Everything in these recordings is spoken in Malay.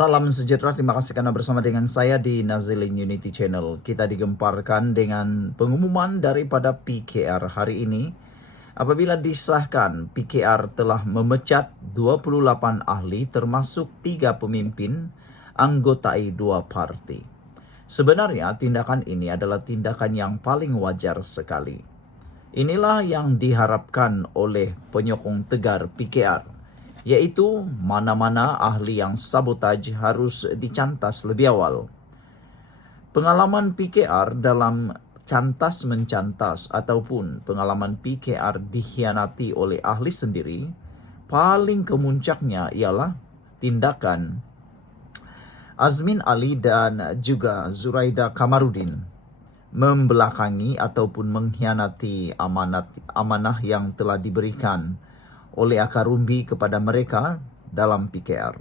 Salam sejahtera, terima kasih karena bersama dengan saya di Nazilin Unity Channel. Kita digemparkan dengan pengumuman daripada PKR hari ini. Apabila disahkan, PKR telah memecat 28 ahli termasuk 3 pemimpin anggotai 2 parti. Sebenarnya tindakan ini adalah tindakan yang paling wajar sekali. Inilah yang diharapkan oleh penyokong tegar PKR, yaitu mana-mana ahli yang sabotaj harus dicantas lebih awal. Pengalaman PKR dalam cantas mencantas ataupun pengalaman PKR dikhianati oleh ahli sendiri, paling kemuncaknya ialah tindakan Azmin Ali dan juga Zuraida Kamarudin membelakangi ataupun mengkhianati amanah yang telah diberikan oleh akar rumbi kepada mereka dalam PKR.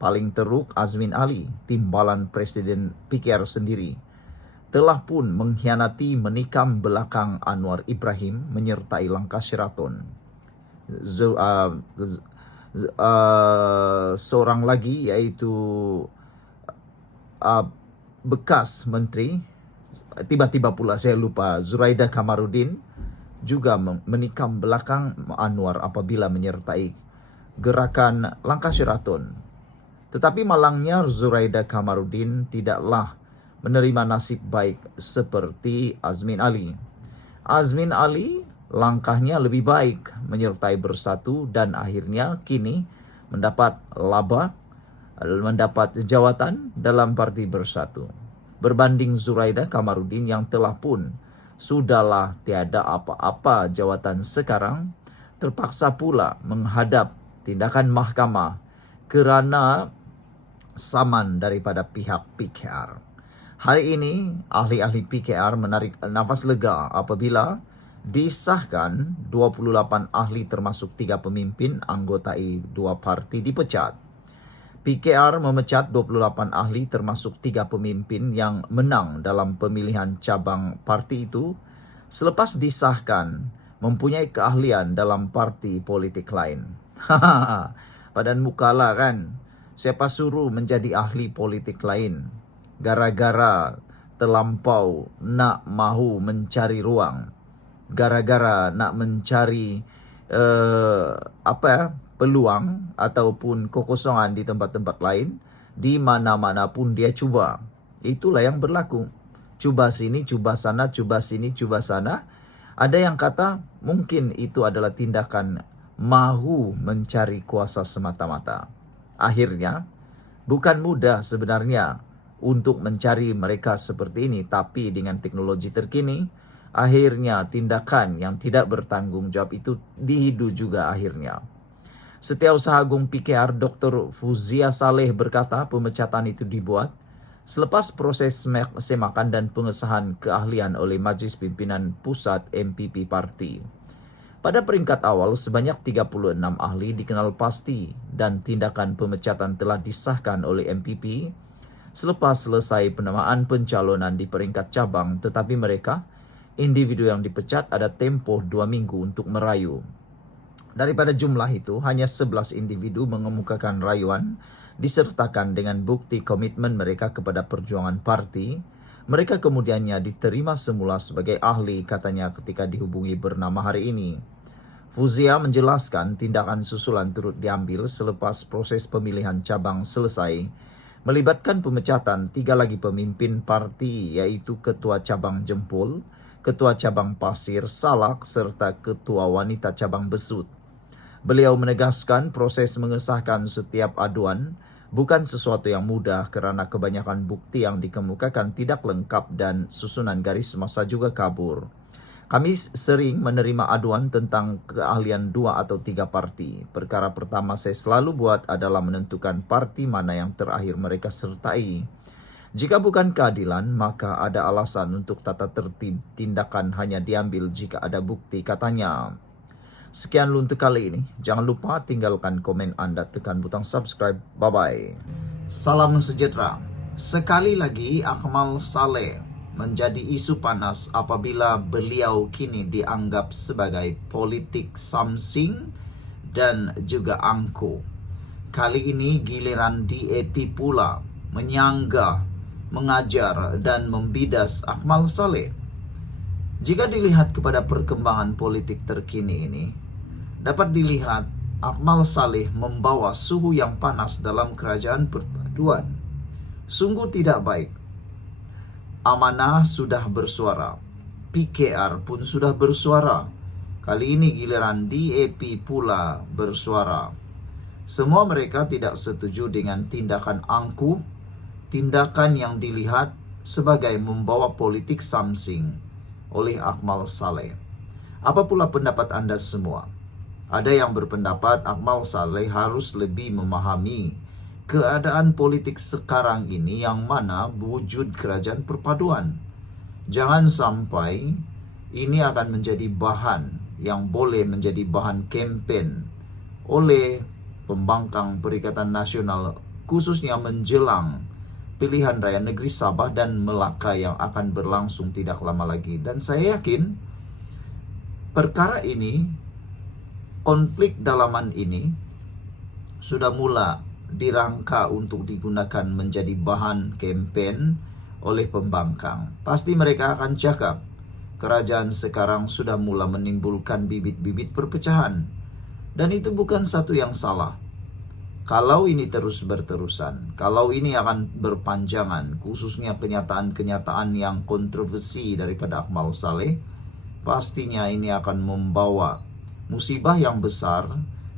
Paling teruk Azmin Ali, timbalan Presiden PKR sendiri, telah pun mengkhianati menikam belakang Anwar Ibrahim menyertai langkah Sheraton. Seorang lagi yaitu bekas menteri, tiba-tiba pula saya lupa, Zuraida Kamarudin juga menikam belakang Anwar apabila menyertai gerakan langkah Sheraton. Tetapi malangnya Zuraida Kamarudin tidaklah menerima nasib baik seperti Azmin Ali. Azmin Ali langkahnya lebih baik, menyertai bersatu dan akhirnya kini mendapat laba, mendapat jawatan dalam parti bersatu. Berbanding Zuraida Kamarudin yang telah pun sudahlah tiada apa-apa jawatan sekarang, terpaksa pula menghadap tindakan mahkamah kerana saman daripada pihak PKR. Hari ini, ahli-ahli PKR menarik nafas lega apabila disahkan 28 ahli termasuk 3 pemimpin anggotai 2 parti dipecat. PKR memecat 28 ahli termasuk 3 pemimpin yang menang dalam pemilihan cabang parti itu selepas disahkan mempunyai keahlian dalam parti politik lain. Padan mukalah kan, siapa suruh menjadi ahli politik lain? Gara-gara terlampau nak mahu mencari ruang, gara-gara nak mencari peluang ataupun kekosongan di tempat-tempat lain, di mana-mana pun dia cuba. Itulah yang berlaku. Cuba sini, cuba sana, cuba sini, cuba sana. Ada yang kata mungkin itu adalah tindakan mahu mencari kuasa semata-mata. Akhirnya, bukan mudah sebenarnya untuk mencari mereka seperti ini, tapi dengan teknologi terkini, akhirnya tindakan yang tidak bertanggung jawab itu dihidu juga akhirnya. Setiausaha Agung PKR Dr. Fuzia Saleh berkata pemecatan itu dibuat selepas proses semakan dan pengesahan keahlian oleh Majlis Pimpinan Pusat MPP Parti. Pada peringkat awal sebanyak 36 ahli dikenal pasti dan tindakan pemecatan telah disahkan oleh MPP selepas selesai penamaan pencalonan di peringkat cabang, tetapi mereka, individu yang dipecat, ada tempoh 2 minggu untuk merayu. Daripada jumlah itu, hanya 11 individu mengemukakan rayuan disertakan dengan bukti komitmen mereka kepada perjuangan parti. Mereka kemudiannya diterima semula sebagai ahli, katanya ketika dihubungi bernama hari ini. Fuzia menjelaskan tindakan susulan turut diambil selepas proses pemilihan cabang selesai, melibatkan pemecatan 3 lagi pemimpin parti, yaitu Ketua Cabang Jempol, Ketua Cabang Pasir Salak, serta Ketua Wanita Cabang Besut. Beliau menegaskan proses mengesahkan setiap aduan bukan sesuatu yang mudah kerana kebanyakan bukti yang dikemukakan tidak lengkap dan susunan garis masa juga kabur. Kami sering menerima aduan tentang keahlian 2 atau 3 parti. Perkara pertama saya selalu buat adalah menentukan parti mana yang terakhir mereka sertai. Jika bukan keadilan, maka ada alasan untuk tata tertib tindakan hanya diambil jika ada bukti, katanya. Sekian untuk kali ini. Jangan lupa tinggalkan komen anda, tekan butang subscribe. Bye-bye. Salam sejahtera. Sekali lagi Akmal Saleh menjadi isu panas apabila beliau kini dianggap sebagai politik samsing dan juga angkuh. Kali ini giliran DAP pula menyanggah, mengajar, dan membidas Akmal Saleh. Jika dilihat kepada perkembangan politik terkini ini, dapat dilihat Akmal Saleh membawa suhu yang panas dalam kerajaan perpaduan. Sungguh tidak baik. Amanah sudah bersuara, PKR pun sudah bersuara. Kali ini giliran DAP pula bersuara. Semua mereka tidak setuju dengan tindakan angkuh, tindakan yang dilihat sebagai membawa politik samsing oleh Akmal Saleh. Apa pula pendapat Anda semua? Ada yang berpendapat Akmal Saleh harus lebih memahami keadaan politik sekarang ini yang mana wujud kerajaan perpaduan. Jangan sampai ini akan menjadi bahan yang boleh menjadi bahan kempen oleh pembangkang Perikatan Nasional, khususnya menjelang pilihan raya negeri Sabah dan Melaka yang akan berlangsung tidak lama lagi. Dan saya yakin perkara ini, konflik dalaman ini sudah mula dirangka untuk digunakan menjadi bahan kempen oleh pembangkang. Pasti mereka akan cakap, kerajaan sekarang sudah mula menimbulkan bibit-bibit perpecahan. Dan itu bukan satu yang salah. Kalau ini terus berterusan, kalau ini akan berpanjangan, khususnya kenyataan-kenyataan yang kontroversi daripada Akmal Saleh, pastinya ini akan membawa musibah yang besar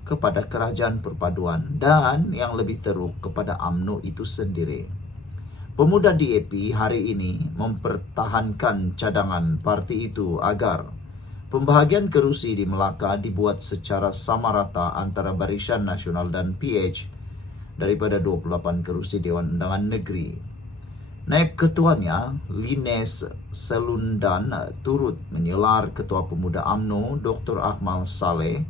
kepada kerajaan perpaduan dan yang lebih teruk kepada UMNO itu sendiri. Pemuda DAP hari ini mempertahankan cadangan parti itu agar pembahagian kerusi di Melaka dibuat secara sama rata antara Barisan Nasional dan PH daripada 28 kerusi Dewan Undangan Negeri. Naib ketuanya, Lines Selundan, turut menyelar Ketua Pemuda UMNO Dr. Akmal Saleh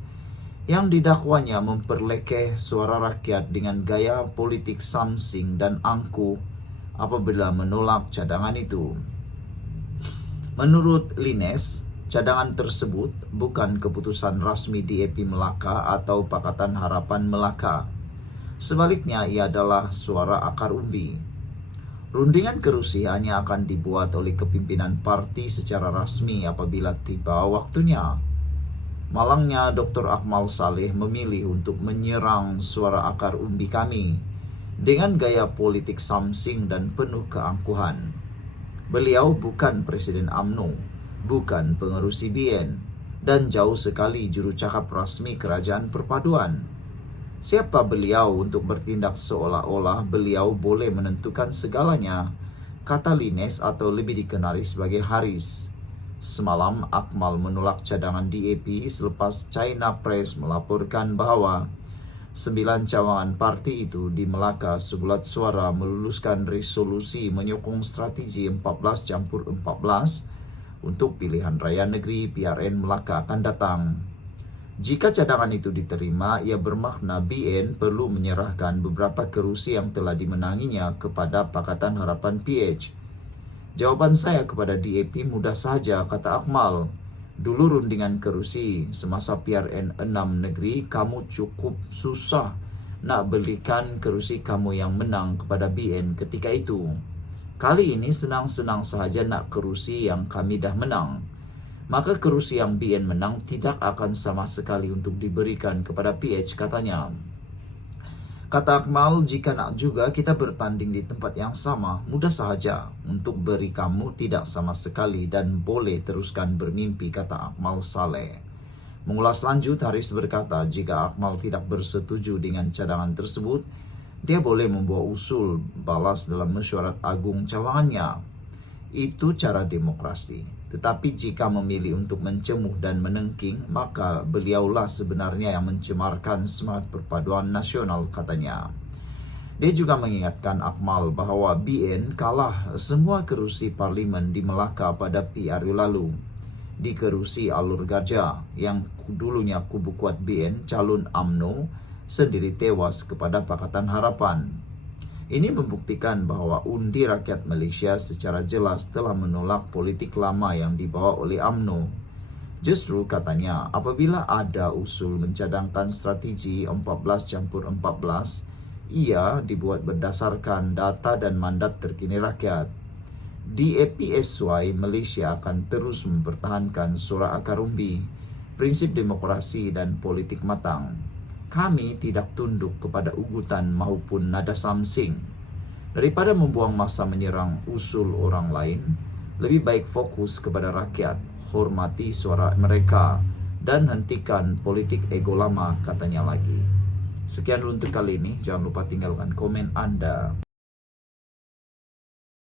yang didakwanya memperlekeh suara rakyat dengan gaya politik samsing dan angkuh apabila menolak cadangan itu. Menurut Lines, cadangan tersebut bukan keputusan rasmi DAP Melaka atau Pakatan Harapan Melaka. Sebaliknya, ia adalah suara akar umbi. Rundingan kerusi hanya akan dibuat oleh kepimpinan parti secara rasmi apabila tiba waktunya. Malangnya Dr. Akmal Saleh memilih untuk menyerang suara akar umbi kami dengan gaya politik samsing dan penuh keangkuhan. Beliau bukan Presiden UMNO, bukan pengerusi BN, dan jauh sekali juru cakap rasmi kerajaan perpaduan. Siapa beliau untuk bertindak seolah-olah beliau boleh menentukan segalanya, kata Lines atau lebih dikenali sebagai Haris. Semalam Akmal menolak cadangan DAP selepas China Press melaporkan bahwa 9 cawangan parti itu di Melaka sebulat suara meluluskan resolusi menyokong strategi 14+14 untuk pilihan raya negeri PRN Melaka akan datang. Jika cadangan itu diterima, ia bermakna BN perlu menyerahkan beberapa kerusi yang telah dimenanginya kepada Pakatan Harapan PH. Jawaban saya kepada DAP mudah saja, kata Akmal. Dulu rundingan kerusi semasa PRN 6 negeri, kamu cukup susah nak belikan kerusi kamu yang menang kepada BN ketika itu. Kali ini senang-senang sahaja nak kerusi yang kami dah menang. Maka kerusi yang BN menang tidak akan sama sekali untuk diberikan kepada PH, katanya. Kata Akmal, jika nak juga kita bertanding di tempat yang sama, mudah sahaja untuk beri kamu tidak sama sekali dan boleh teruskan bermimpi, kata Akmal Saleh. Mengulas lanjut, Haris berkata jika Akmal tidak bersetuju dengan cadangan tersebut, dia boleh membawa usul balas dalam mesyuarat agung cawangannya. Itu cara demokrasi. Tetapi jika memilih untuk mencemuh dan menengking, maka beliaulah sebenarnya yang mencemarkan semangat perpaduan nasional, katanya. Dia juga mengingatkan Akmal bahwa BN kalah semua kerusi parlimen di Melaka pada PRU lalu. Di kerusi Alur Gajah yang dulunya kubu kuat BN, calon UMNO sendiri tewas kepada Pakatan Harapan. Ini membuktikan bahwa undi rakyat Malaysia secara jelas telah menolak politik lama yang dibawa oleh UMNO. Justru katanya apabila ada usul mencadangkan strategi 14+14, ia dibuat berdasarkan data dan mandat terkini rakyat. Di APSY, Malaysia akan terus mempertahankan suara akar umbi, prinsip demokrasi dan politik matang. Kami tidak tunduk kepada ugutan maupun nada samsing. Daripada membuang masa menyerang usul orang lain, lebih baik fokus kepada rakyat, hormati suara mereka, dan hentikan politik ego lama, katanya lagi. Sekian dulu untuk kali ini. Jangan lupa tinggalkan komen Anda.